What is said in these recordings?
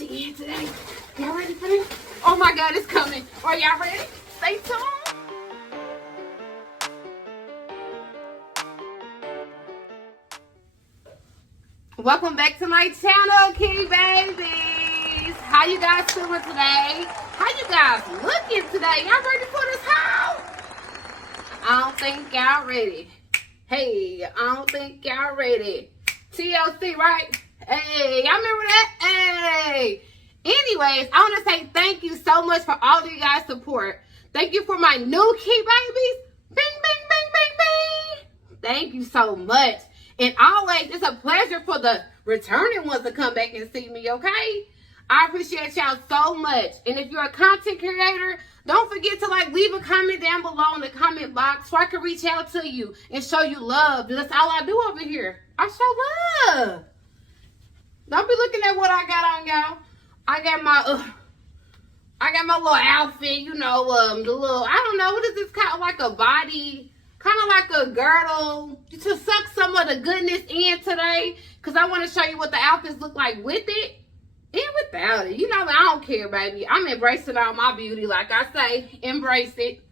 Shein today. Y'all ready for this? Oh my God, it's coming. Are y'all ready? Stay tuned. Welcome back to my channel, kitty babies. How you guys feeling today? How you guys looking today? Y'all ready for this haul? I don't think y'all ready. Hey, I don't think y'all ready. TLC, right? Hey, y'all remember that? Hey. Anyways, I want to say thank you so much for all of you guys' support. Thank you for my new key babies. Bing, bing, bing, bing, bing. Thank you so much. And always, it's a pleasure for the returning ones to come back and see me, okay? I appreciate y'all so much. And if you're a content creator, don't forget to leave a comment down below in the comment box so I can reach out to you and show you love. That's all I do over here. I show love. Don't be looking at what I got on, y'all. I got my little outfit, you know, the little, I don't know, what is this called? Like a body, kind of like a girdle to suck some of the goodness in today. Because I want to show you what the outfits look like with it and without it. You know, I don't care, baby. I'm embracing all my beauty. Like I say, embrace it.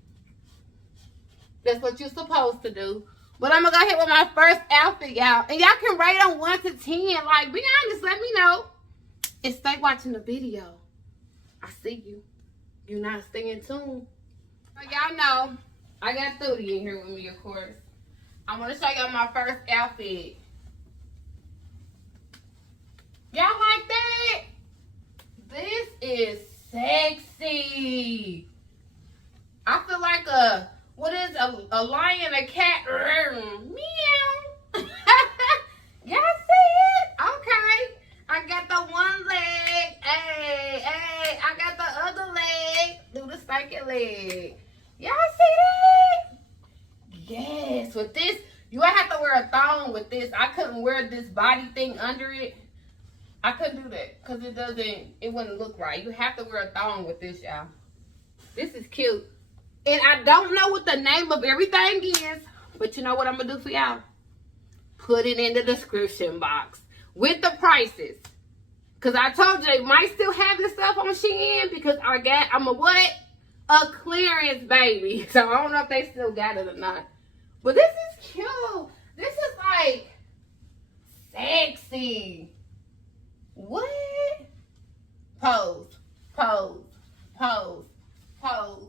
That's what you're supposed to do. But I'm going to go ahead with my first outfit, y'all. And y'all can rate on 1 to 10. Like, be honest, let me know. And stay watching the video. I see you. You're not staying tuned. So y'all know, I got Thootie in here with me, of course. I'm going to show y'all my first outfit. Y'all like that? This is sexy. I feel like a lion, a cat. Meow. Y'all see it? Okay. I got the one leg. Hey, hey. I got the other leg. Do the second leg. Y'all see that? Yes. With this, you have to wear a thong with this. I couldn't wear this body thing under it. I couldn't do that because it wouldn't look right. You have to wear a thong with this, y'all. This is cute. And I don't know what the name of everything is, but you know what I'm going to do for y'all? Put it in the description box with the prices. Because I told you they might still have this stuff on Shein because I'm a clearance baby. So I don't know if they still got it or not. But this is cute. This is like sexy. What? Pose, pose, pose, pose.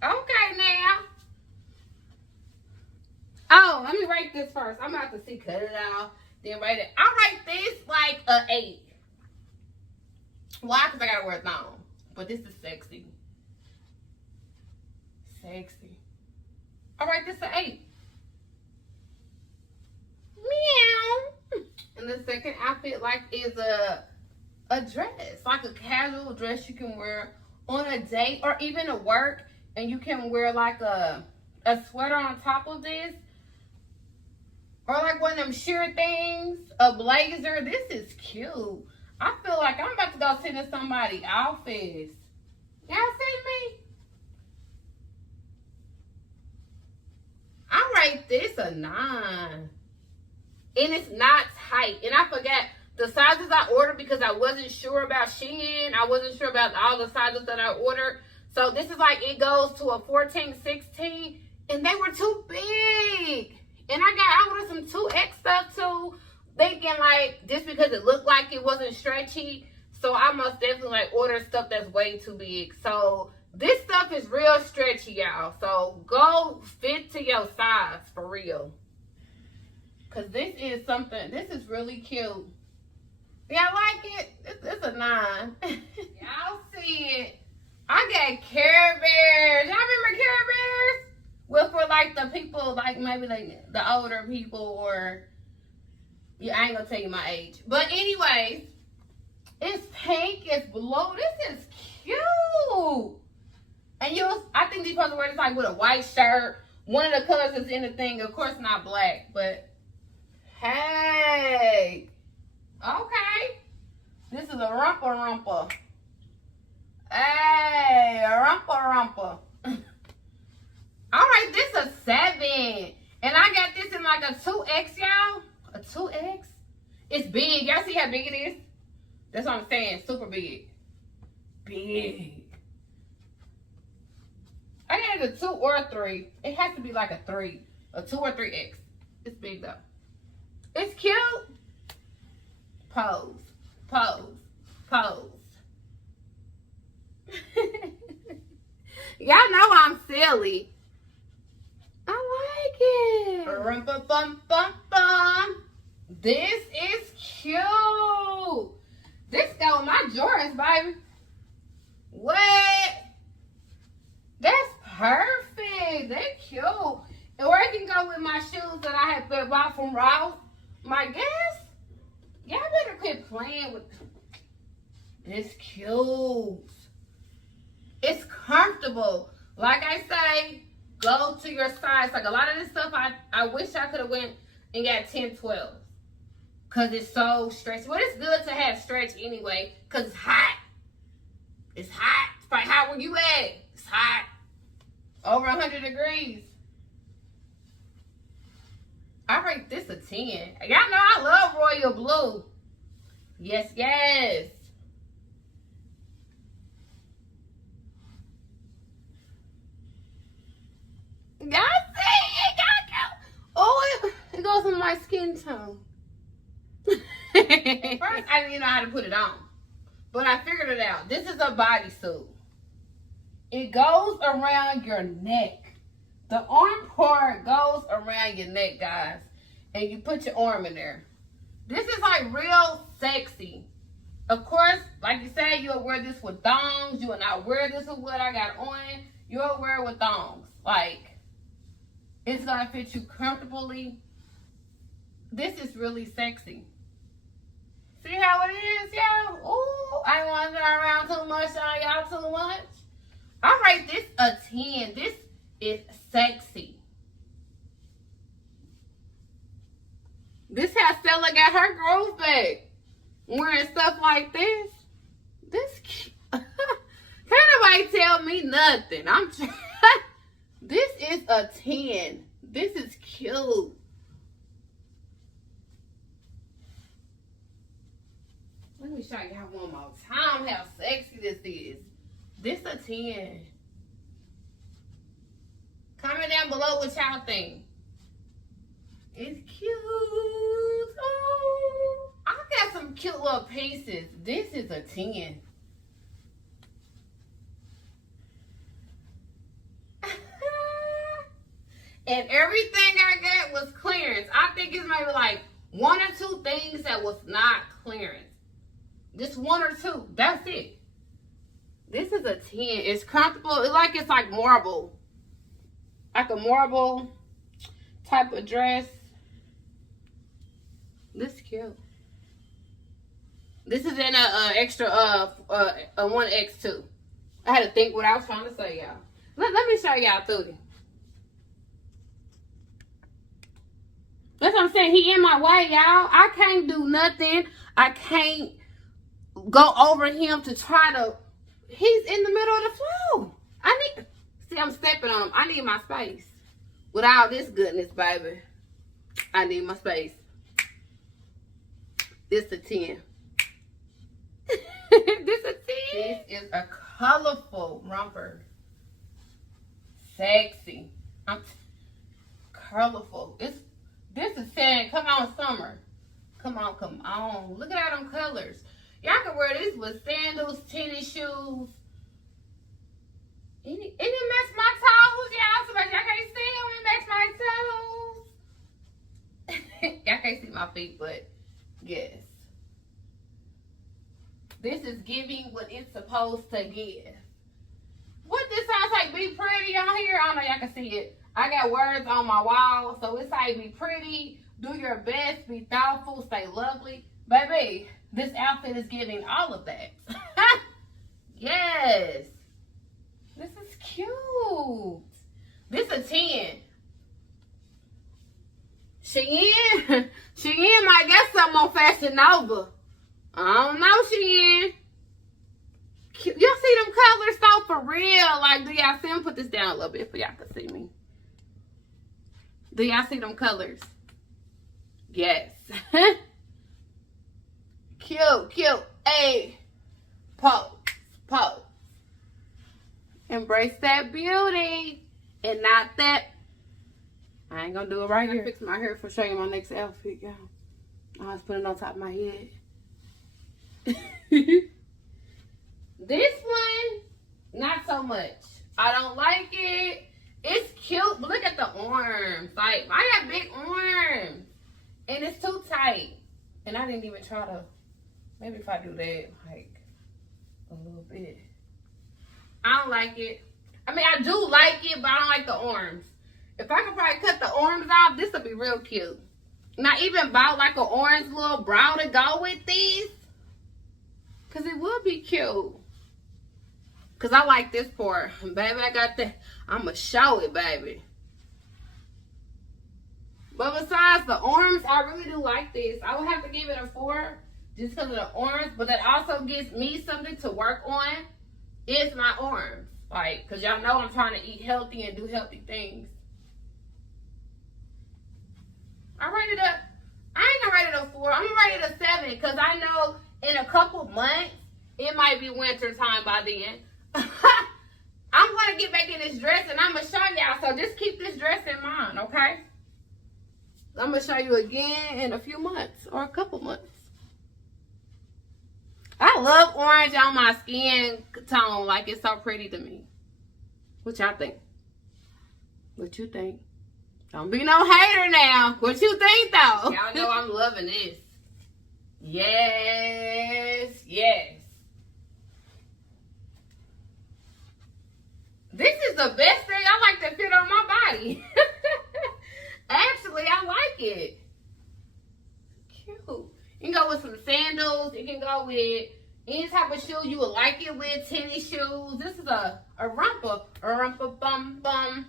Okay, now. Oh, let me rate this first. I'm about to see, cut it off, then rate it. I rate this like a 8. Why? Because I gotta wear a thong. But this is sexy. Sexy. I rate this an 8. Meow. And the second outfit is a dress, like a casual dress you can wear on a date or even to work, and you can wear like a sweater on top of this, or like one of them sheer things, a blazer. This is cute. I feel like I'm about to go sit in somebody's office. Y'all see me? I rate this a 9. And it's not tight. And I forgot the sizes I ordered because I wasn't sure about Shein. I wasn't sure about all the sizes that I ordered. So this is like, it goes to a 14, 16. And they were too big. And I ordered some 2X stuff too. Thinking just because it looked like it wasn't stretchy. So I must definitely order stuff that's way too big. So this stuff is real stretchy, y'all. So go fit to your size for real. Because this is really cute. Y'all like it? It's a 9. Y'all see it. I got Care Bears. Y'all remember Care Bears? Well, for the people, maybe the older people, or, yeah, I ain't gonna tell you my age. But anyways, it's pink, it's blue. This is cute. And I think these supposed to wear this with a white shirt. One of the colors is in the thing, of course not black, but hey, okay. This is a rumpa. Hey, a rumpa. All right, this is a 7. And I got this in a 2X, y'all. A 2X? It's big. Y'all see how big it is? That's what I'm saying. Super big. Big. I got it a 2 or a 3. It has to be like a 3. A 2 or 3X. It's big though. It's cute. Pose. Pose. Pose. Y'all know I'm silly. I like it. Rum-bum-bum-bum-bum. This is cute. This go with my Jordans, baby. What? That's perfect. They're cute. Or it can go with my shoes that I had bought from Ross. My guess? Y'all better quit playing with them. It's cute. It's comfortable. Like I say, go to your size. Like a lot of this stuff, I wish I could have went and got 10, 12. Because it's so stretchy. Well, it's good to have stretch anyway. Because it's hot. It's hot. It's probably hot where you at. It's hot. Over 100 degrees. I rate this a 10. Y'all know I love royal blue. Yes, yes. Y'all see it? Oh, it goes on my skin tone. First, I didn't know how to put it on. But I figured it out. This is a bodysuit. It goes around your neck. The arm part goes around your neck, guys. And you put your arm in there. This is like real sexy. Of course, like you said, you'll wear this with thongs. You will not wear this with what I got on. You'll wear it with thongs. Like, it's going to fit you comfortably. This is really sexy. See how it is, y'all? Ooh, I don't want to turn around too much on y'all too much. I rate this a 10. This is sexy. This how Stella got her growth back. Wearing stuff like this. This cute. Can't nobody tell me nothing. I'm trying. This is a 10. This is cute. Let me show y'all one more time how sexy this is. This a 10. Comment down below what y'all think. It's cute. Oh, I got some cute little pieces. This is a 10. And everything I got was clearance. I think it's maybe like 1 or 2 things that was not clearance. Just 1 or 2. That's it. This is a 10. It's comfortable. It's like marble. Like a marble type of dress. This is cute. This is in a extra a 1X too. I had to think what I was trying to say, y'all. Let me show y'all through it. That's what I'm saying. He in my way, y'all. I can't do nothing. I can't go over him to try to. He's in the middle of the floor. See, I'm stepping on him. I need my space. With all this goodness, baby, I need my space. This a 10. This a 10. This is a colorful romper. Sexy. Colorful. This is saying, come on, summer. Come on, come on. Look at all them colors. Y'all can wear this with sandals, tennis shoes. It didn't match my toes, y'all. So y'all can't see them. It match my toes. Y'all can't see my feet, but yes. This is giving what it's supposed to give. What this sounds like, be pretty on here. I don't know y'all can see it. I got words on my wall. So it's like, be pretty, do your best, be thoughtful, stay lovely. Baby, this outfit is giving all of that. Yes. This is cute. This a 10. Shein might get something on Fashion Nova. I don't know, Shein. Y'all see them colors though, for real? Like, do y'all see them? Put this down a little bit for y'all can see me. Do y'all see them colors? Yes. Cute, cute. Hey. embrace that beauty and not that. I ain't gonna do it right here. Fix my hair for showing you my next outfit, y'all. I was putting it on top of my head. This one, not so much. I don't like it. It's cute, but look at the arms. Like, I got big arms. And it's too tight. And I didn't even try to, maybe if I do that, like, a little bit. I don't like it. I mean, I do like it, but I don't like the arms. If I could probably cut the arms off, this would be real cute. Not even bought like an orange little brown to go with these. Because it would be cute. Because I like this part. Baby, I got that. I'm going to show it, baby. But besides the arms, I really do like this. I would have to give it a 4 just because of the arms. But that also gives me something to work on. Is my arms. Like, because y'all know I'm trying to eat healthy and do healthy things. I ain't gonna rate it a 4. I'm gonna rate it a 7 because I know in a couple months it might be winter time by then. I'm gonna get back in this dress and I'm gonna show y'all. So just keep this dress in mind, okay? I'm gonna show you again in a few months or a couple months. I love orange on my skin tone. Like, it's so pretty to me. What y'all think? What you think? Don't be no hater now. What you think, though? Y'all know I'm loving this. Yes, yes. This is the best thing I like to fit on my body. Actually, I like it. Cute. You can go with some sandals. You can go with any type of shoe you would like it with. Tennis shoes. This is a rumper bum bum.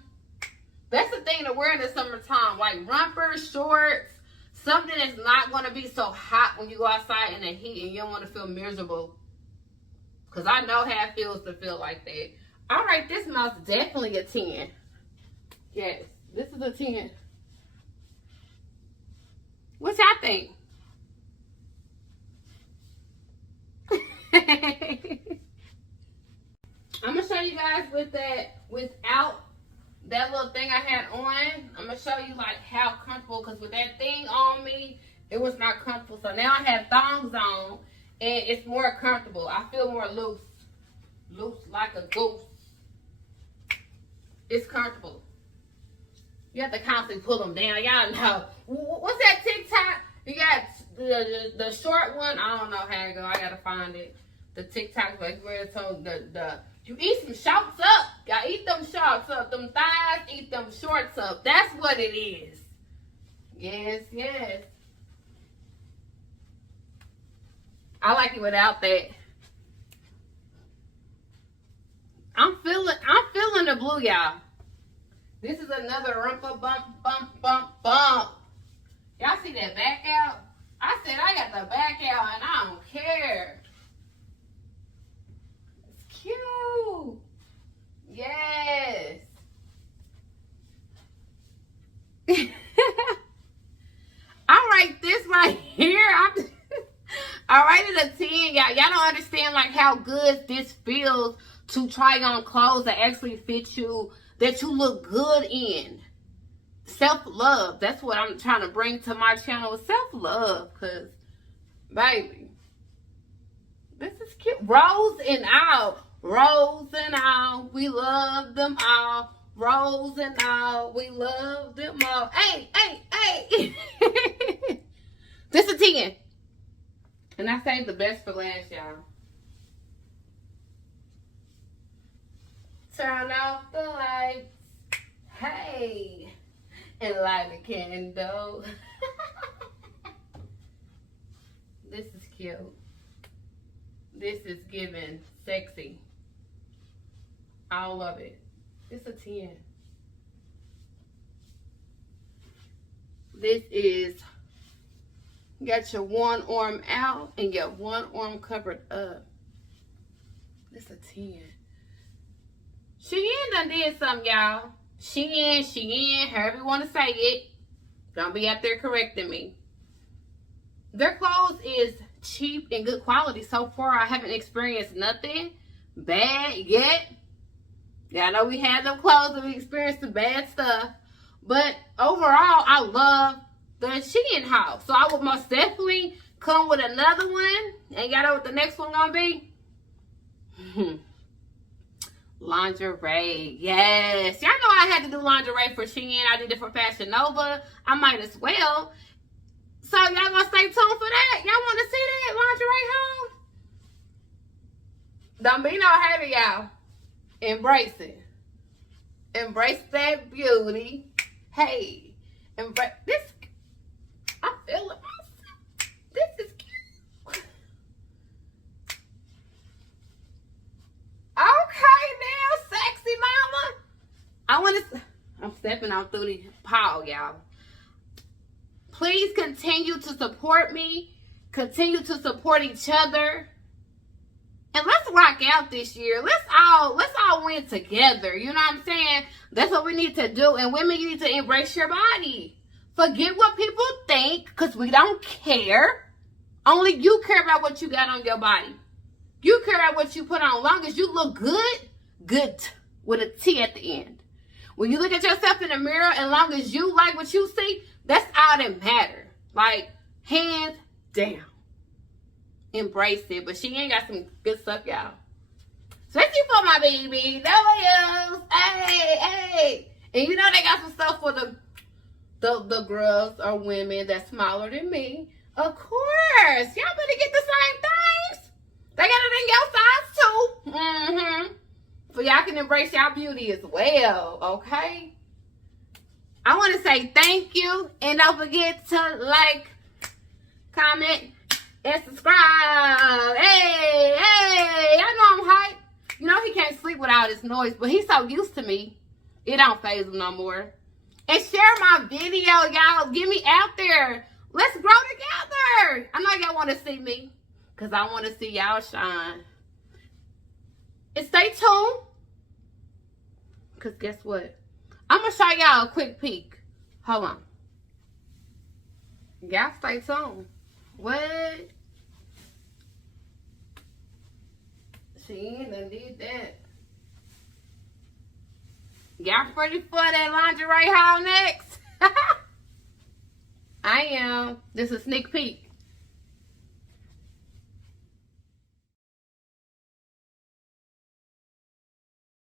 That's the thing to wear in the summertime. Like rompers, shorts, something that's not going to be so hot when you go outside in the heat and you don't want to feel miserable. Because I know how it feels to feel like that. All right, this mouse definitely a 10. Yes, this is a 10. What y'all think? I'm going to show you guys with that, without that little thing I had on. I'm going to show you like how comfortable, because with that thing on me, it was not comfortable. So now I have thongs on and it's more comfortable. I feel more loose. Loose like a goose. It's comfortable. You have to constantly pull them down. Y'all know. What's that TikTok? You got the short one. I don't know how to go. I got to find it. The TikTok, like where it's on you eat some shorts up. Y'all eat them shorts up. Them thighs, eat them shorts up. That's what it is. Yes, yes. I like it without that. I'm feeling the blue, y'all. This is another rumpa bump. Y'all see that back out? I said I got the back out and I don't care. It's cute. Yes. I rate this right here. I rated a 10, y'all. Y'all don't understand like how good this feels to try on clothes that actually fit you, that you look good in. Self-love. That's what I'm trying to bring to my channel. Self-love. Because, baby, this is cute. Rose and all. Rose and all. We love them all. Rose and all. We love them all. Hey, hey, hey. This is a 10. And I saved the best for last, y'all. Turn off the lights. Hey. And light a candle. This is cute. This is giving sexy. All of it. It's a 10. This is, you got your one arm out and your one arm covered up. It's a 10. Shein done did something, y'all. Shein, however you want to say it. Don't be out there correcting me. Their clothes is cheap and good quality. So far, I haven't experienced nothing bad yet. Yeah, I know we had them clothes and we experienced some bad stuff. But overall, I love the Shein haul. So I will most definitely come with another one. And y'all know what the next one gonna be? Lingerie. Yes. Y'all know I had to do lingerie for Shein. I did it for Fashion Nova. I might as well. So y'all gonna stay tuned for that? Y'all want to see that lingerie haul? Don't be no hater, y'all. Embrace it. Embrace that beauty. Hey, embrace this. I'm feeling myself. This is cute. Okay, now, sexy mama. I'm stepping on through the pile, y'all. Please continue to support me. Continue to support each other. And let's rock out this year. Let's all win together. You know what I'm saying? That's what we need to do. And women, you need to embrace your body. Forget what people think, because we don't care. Only you care about what you got on your body. You care about what you put on. As long as you look good with a T at the end. When you look at yourself in the mirror, as long as you like what you see, that's all that matters. Like, hands down. Embrace it. But she ain't got some good stuff, y'all. Especially for my baby. No, hey. And you know they got some stuff for the girls or women that's smaller than me. Of course. Y'all better get the same things. They got it in your size too. So y'all can embrace y'all beauty as well. Okay? I want to say thank you. And don't forget to like, comment, and subscribe. Hey, I know I'm hyped. You know he can't sleep without his noise, but he's so used to me. It don't faze him no more. And share my video, y'all. Get me out there. Let's grow together. I know y'all want to see me, because I want to see y'all shine. And stay tuned, because guess what? I'm going to show y'all a quick peek. Hold on. Y'all stay tuned. What? She done did that. Y'all ready for that lingerie haul next? I am. This is a sneak peek.